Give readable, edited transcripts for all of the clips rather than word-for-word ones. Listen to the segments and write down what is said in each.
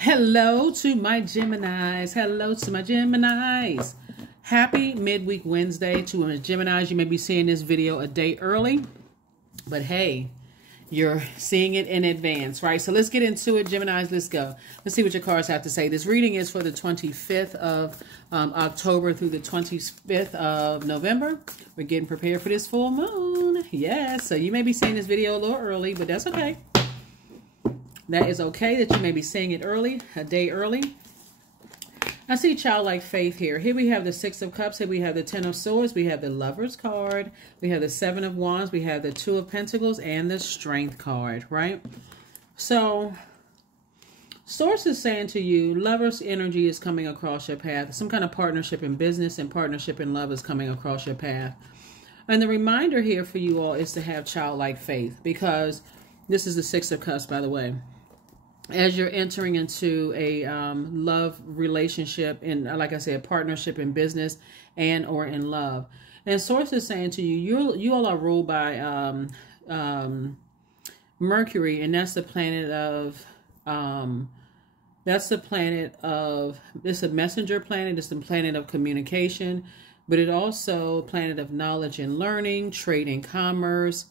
Hello to my Geminis. Hello to my Geminis. Happy midweek Wednesday to my Geminis. You may be seeing this video a day early, but hey, you're seeing it in advance, right? So let's get into it, Geminis. Let's go. Let's see what your cards have to say. This reading is for the 25th of October through the 25th of November. We're getting prepared for this full moon. Yes, so you may be seeing this video a little early, but that's okay. That is okay that you may be seeing it early, a day early. I see childlike faith here. Here we have the Six of Cups. Here we have the Ten of Swords. We have the Lover's card. We have the Seven of Wands. We have the Two of Pentacles and the Strength card, right? So, Source is saying to you, Lover's energy is coming across your path. Some kind of partnership in business and partnership in love is coming across your path. And the reminder here for you all is to have childlike faith, because this is the Six of Cups, by the way. As you're entering into a love relationship, and like I said, partnership in business and or in love. And Source is saying to you, you all are ruled by Mercury, and that's the planet of it's a messenger planet. It's the planet of communication, but it also planet of knowledge and learning, trade and commerce,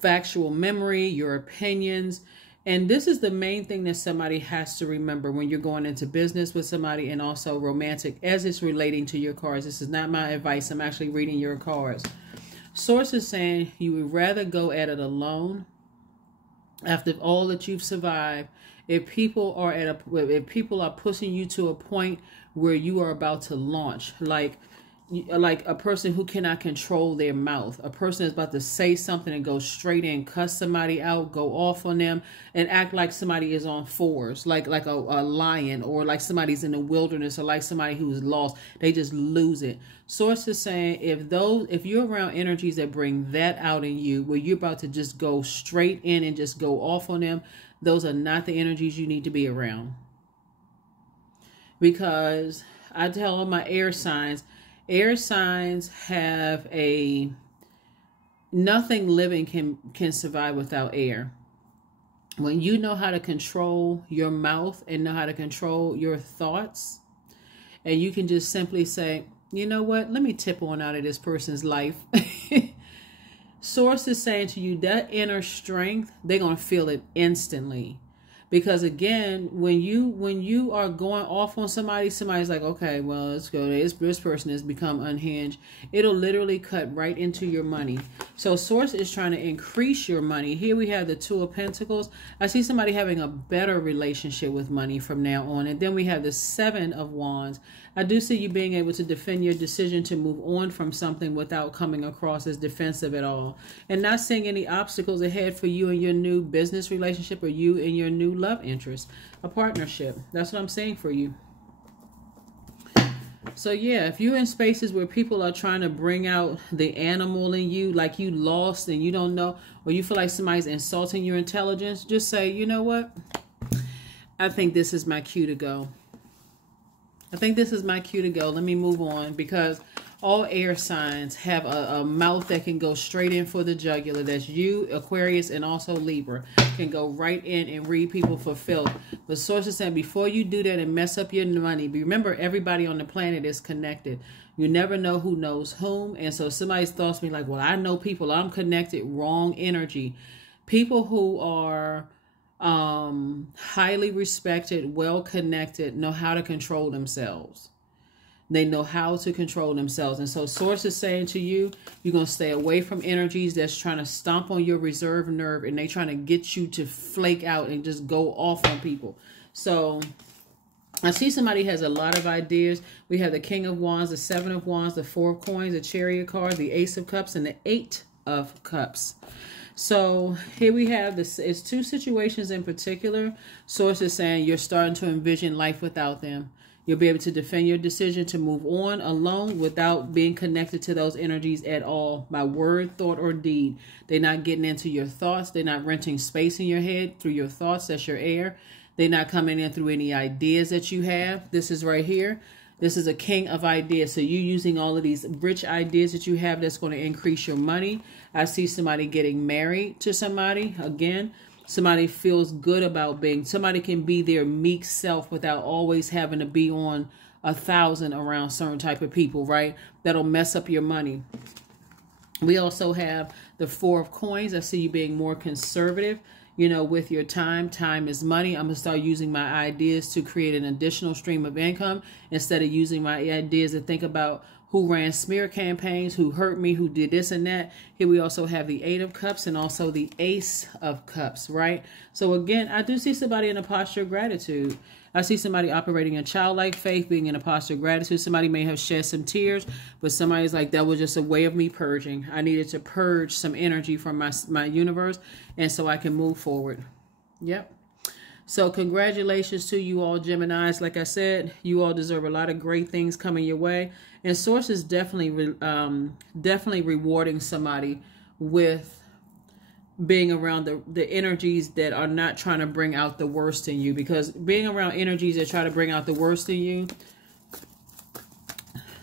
factual memory, your opinions. And this is the main thing that somebody has to remember when you're going into business with somebody, and also romantic, as it's relating to your cards. This is not my advice. I'm actually reading your cards. Source is saying you would rather go at it alone after all that you've survived. If people are pushing you to a point where you are about to launch, like a person who cannot control their mouth, a person is about to say something and go straight in, cuss somebody out, go off on them, and act like somebody is on fours, like a lion, or like somebody's in the wilderness, or like somebody who's lost. They just lose it. Source is saying if you're around energies that bring that out in you, where you're about to just go straight in and just go off on them, those are not the energies you need to be around. Because I tell all my air signs have nothing living can survive without air. When you know how to control your mouth and know how to control your thoughts, and you can just simply say, you know what, let me tip on out of this person's life. Source is saying to you that inner strength, they're going to feel it instantly. Because again, when you are going off on somebody's like, okay, well, let's go. This person has become unhinged. It'll literally cut right into your money. So Source is trying to increase your money. Here we have the Two of Pentacles. I see somebody having a better relationship with money from now on. And then we have the Seven of Wands. I do see you being able to defend your decision to move on from something without coming across as defensive at all. And not seeing any obstacles ahead for you and your new business relationship, or you and your new love interest, a partnership. That's what I'm saying for you. So yeah, if you're in spaces where people are trying to bring out the animal in you, like you lost and you don't know, or you feel like somebody's insulting your intelligence, just say, you know what? I think this is my cue to go. I think this is my cue to go. Let me move on, because all air signs have a mouth that can go straight in for the jugular. That's you, Aquarius, and also Libra. Can go right in and read people for filth. But Source is saying, before you do that and mess up your money, remember, everybody on the planet is connected. You never know who knows whom. And so somebody's thoughts be like, well, I know people, I'm connected. Wrong energy. People who are highly respected, well connected, know how to control themselves. They know how to control themselves. And so Source is saying to you, you're going to stay away from energies that's trying to stomp on your reserve nerve, and they trying to get you to flake out and just go off on people. So I see somebody has a lot of ideas. We have the King of Wands, the Seven of Wands, the Four of Coins, the Chariot card, the Ace of Cups, and the Eight of Cups. So here we have this. It's two situations in particular. Source is saying you're starting to envision life without them. You'll be able to defend your decision to move on alone without being connected to those energies at all, by word, thought, or deed. They're not getting into your thoughts. They're not renting space in your head through your thoughts. That's your air. They're not coming in through any ideas that you have. This is right here. This is a king of ideas. So you using all of these rich ideas that you have that's going to increase your money. I see somebody getting married to somebody. Again, Somebody feels good about being. Somebody can be their meek self without always having to be on 1,000 around certain type of people, right? That'll mess up your money. We also have the 4 of coins. I see you being more conservative, you know, with your time. Time is money. I'm going to start using my ideas to create an additional stream of income instead of using my ideas to think about who ran smear campaigns, who hurt me, who did this and that. Here we also have the 8 of cups and also the Ace of cups, right? So again, I do see somebody in a posture of gratitude. I see somebody operating in childlike faith, being in a posture of gratitude. Somebody may have shed some tears, but somebody's like, that was just a way of me purging. I needed to purge some energy from my universe, and so I can move forward. Yep. So congratulations to you all, Geminis. Like I said, you all deserve a lot of great things coming your way. And Source is definitely rewarding somebody with being around the energies that are not trying to bring out the worst in you. Because being around energies that try to bring out the worst in you,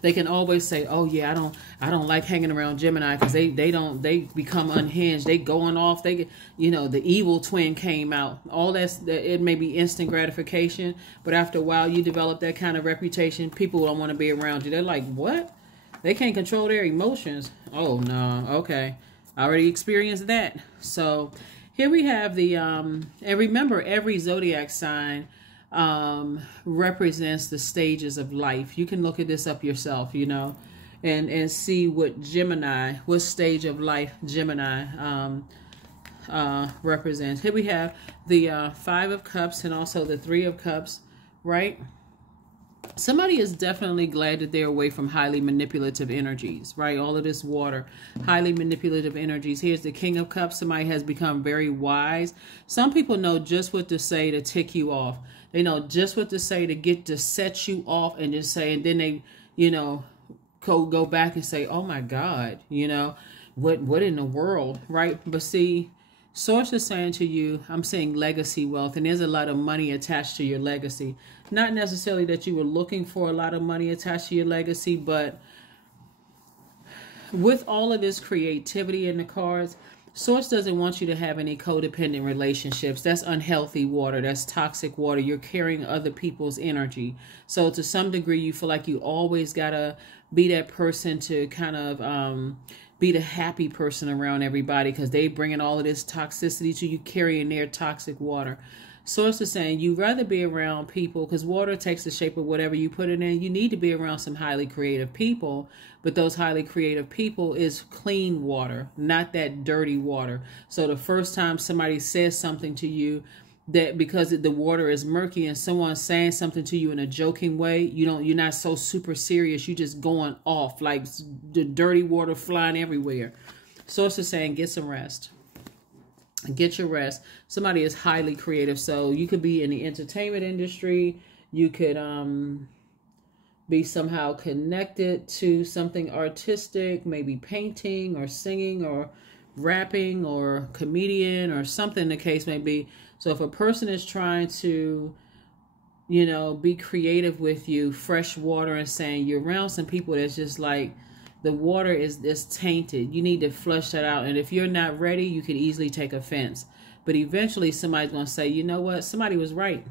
they can always say, oh yeah, I don't like hanging around Gemini because they become unhinged. They going off. They get, you know, the evil twin came out. All it may be instant gratification, but after a while you develop that kind of reputation. People don't want to be around you. They're like, what? They can't control their emotions. Oh no, okay. I already experienced that. So here we have the and remember, every zodiac sign represents the stages of life. You can look at this up yourself, you know, and see what stage of life Gemini represents. Here we have the 5 of cups and also the 3 of cups, right? Somebody is definitely glad that they're away from highly manipulative energies, right? All of this water, highly manipulative energies. Here's the King of Cups. Somebody has become very wise. Some people know just what to say to tick you off. They know just what to say to set you off, and just say, and then they, you know, go back and say, oh my God, you know, what in the world, right? But see, Source is saying to you, I'm saying legacy wealth, and there's a lot of money attached to your legacy. Not necessarily that you were looking for a lot of money attached to your legacy, but with all of this creativity in the cards, Source doesn't want you to have any codependent relationships. That's unhealthy water. That's toxic water. You're carrying other people's energy. So to some degree, you feel like you always got to be that person to kind of be the happy person around everybody because they bringing all of this toxicity to you, carrying their toxic water. Source is saying you rather be around people, because water takes the shape of whatever you put it in. You need to be around some highly creative people, but those highly creative people is clean water, not that dirty water. So the first time somebody says something to you, that because the water is murky and someone's saying something to you in a joking way, you're not so super serious. You just going off like the dirty water flying everywhere. Source is saying get some rest. Get your rest. Somebody is highly creative. So you could be in the entertainment industry. You could be somehow connected to something artistic, maybe painting or singing or rapping or comedian or something the case may be. So if a person is trying to, you know, be creative with you, fresh water, and saying you're around some people that's just like, the water is tainted. You need to flush that out. And if you're not ready, you can easily take offense. But eventually somebody's going to say, you know what? Somebody was right.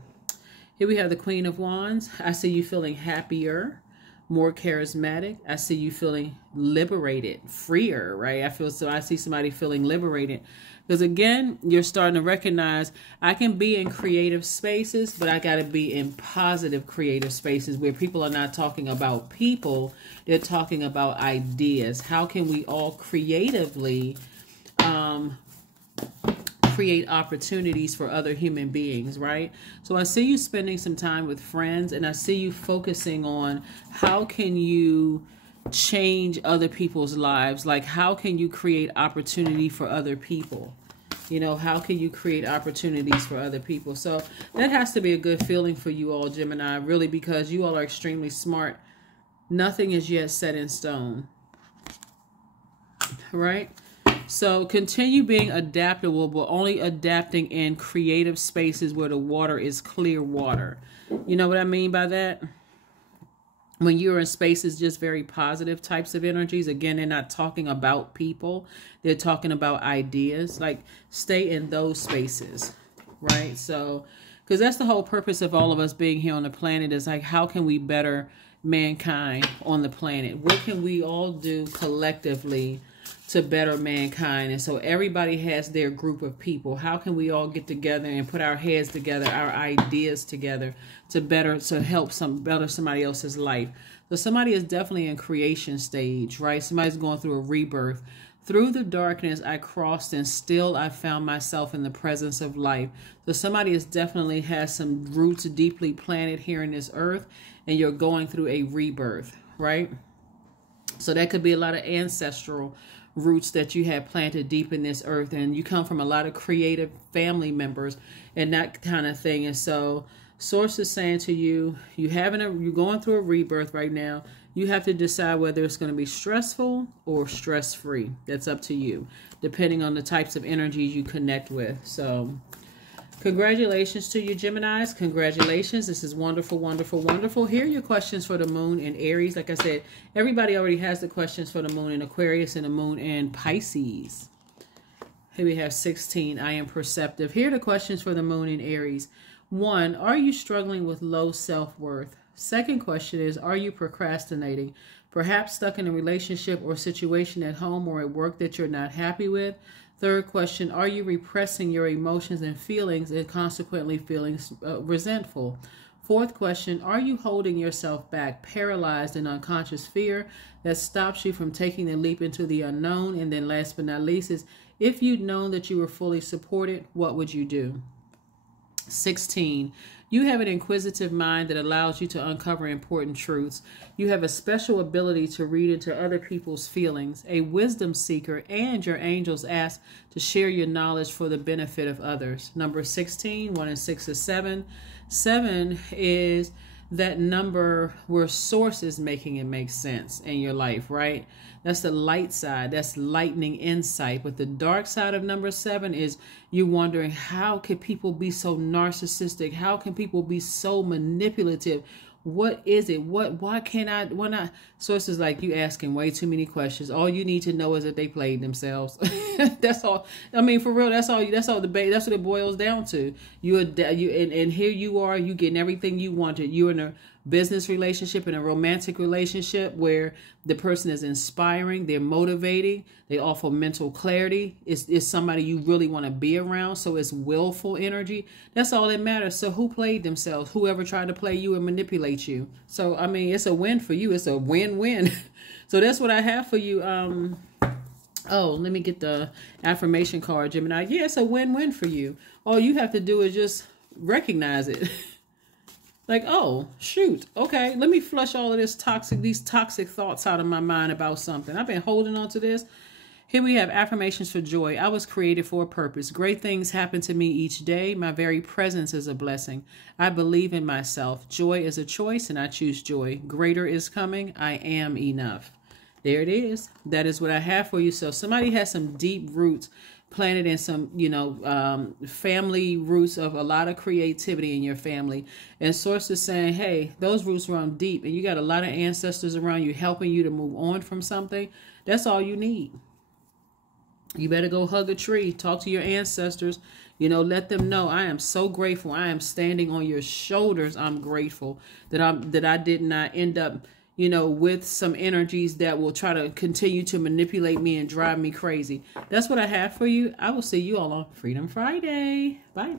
Here we have the Queen of Wands. I see you feeling happier, more charismatic. I see you feeling liberated, freer, right? I see somebody feeling liberated. Because again, you're starting to recognize I can be in creative spaces, but I got to be in positive creative spaces where people are not talking about people. They're talking about ideas. How can we all creatively create opportunities for other human beings, right? So I see you spending some time with friends, and I see you focusing on how can you change other people's lives? Like, how can you create opportunity for other people? You know, how can you create opportunities for other people? So that has to be a good feeling for you all, Gemini, really, because you all are extremely smart. Nothing is yet set in stone, right? So continue being adaptable, but only adapting in creative spaces where the water is clear water. You know what I mean by that? When you're in spaces, just very positive types of energies. Again, they're not talking about people. They're talking about ideas. Like, stay in those spaces, right? So, because that's the whole purpose of all of us being here on the planet, is like, how can we better mankind on the planet? What can we all do collectively to better mankind? And so everybody has their group of people. How can we all get together and put our heads together, our ideas together to help better somebody else's life? So somebody is definitely in creation stage, right? Somebody's going through a rebirth. Through the darkness I crossed, and still I found myself in the presence of life. So somebody is definitely has some roots deeply planted here in this earth, and you're going through a rebirth, right? So that could be a lot of ancestral roots that you have planted deep in this earth, and you come from a lot of creative family members and that kind of thing. And so Source is saying to you, you're going through a rebirth right now. You have to decide whether it's going to be stressful or stress-free. That's up to you, depending on the types of energies you connect with. So congratulations to you, Geminis. Congratulations. This is wonderful, wonderful, wonderful. Here are your questions for the moon in Aries. Like I said, everybody already has the questions for the moon in Aquarius and the moon in Pisces. Here we have 16. I am perceptive. Here are the questions for the moon in Aries. 1, are you struggling with low self-worth? Second question is, are you procrastinating? Perhaps stuck in a relationship or situation at home or at work that you're not happy with. Third question, are you repressing your emotions and feelings and consequently feeling resentful? Fourth question, are you holding yourself back, paralyzed in unconscious fear that stops you from taking the leap into the unknown? And then last but not least is, if you'd known that you were fully supported, what would you do? 16, you have an inquisitive mind that allows you to uncover important truths. You have a special ability to read into other people's feelings, a wisdom seeker, and your angels ask to share your knowledge for the benefit of others. Number 16, 1 and 6 is 7. 7 is that number where Source is making it make sense in your life, right? That's the light side. That's lightning insight. But the dark side of number 7 is you wondering, how can people be so narcissistic? How can people be so manipulative? What is it? Why not? Source is like, you asking way too many questions. All you need to know is that they played themselves. That's all. I mean, for real, that's all what it boils down to. And here you are, you getting everything you wanted. You're in a business relationship, in a romantic relationship where the person is inspiring, they're motivating, they offer mental clarity. It's somebody you really want to be around. So it's willful energy. That's all that matters. So who played themselves? Whoever tried to play you and manipulate you. So, I mean, it's a win for you. It's a win-win. So that's what I have for you. Oh, let me get the affirmation card, Gemini. Yeah, it's a win-win for you. All you have to do is just recognize it. Like, oh, shoot. Okay, let me flush all of these toxic thoughts out of my mind about something. I've been holding on to this. Here we have affirmations for joy. I was created for a purpose. Great things happen to me each day. My very presence is a blessing. I believe in myself. Joy is a choice, and I choose joy. Greater is coming. I am enough. There it is. That is what I have for you. So somebody has some deep roots planted in some, family roots of a lot of creativity in your family. And Source is saying, hey, those roots run deep, and you got a lot of ancestors around you helping you to move on from something. That's all you need. You better go hug a tree, talk to your ancestors, let them know, I am so grateful. I am standing on your shoulders. I'm grateful that I did not end up, with some energies that will try to continue to manipulate me and drive me crazy. That's what I have for you. I will see you all on Freedom Friday. Bye.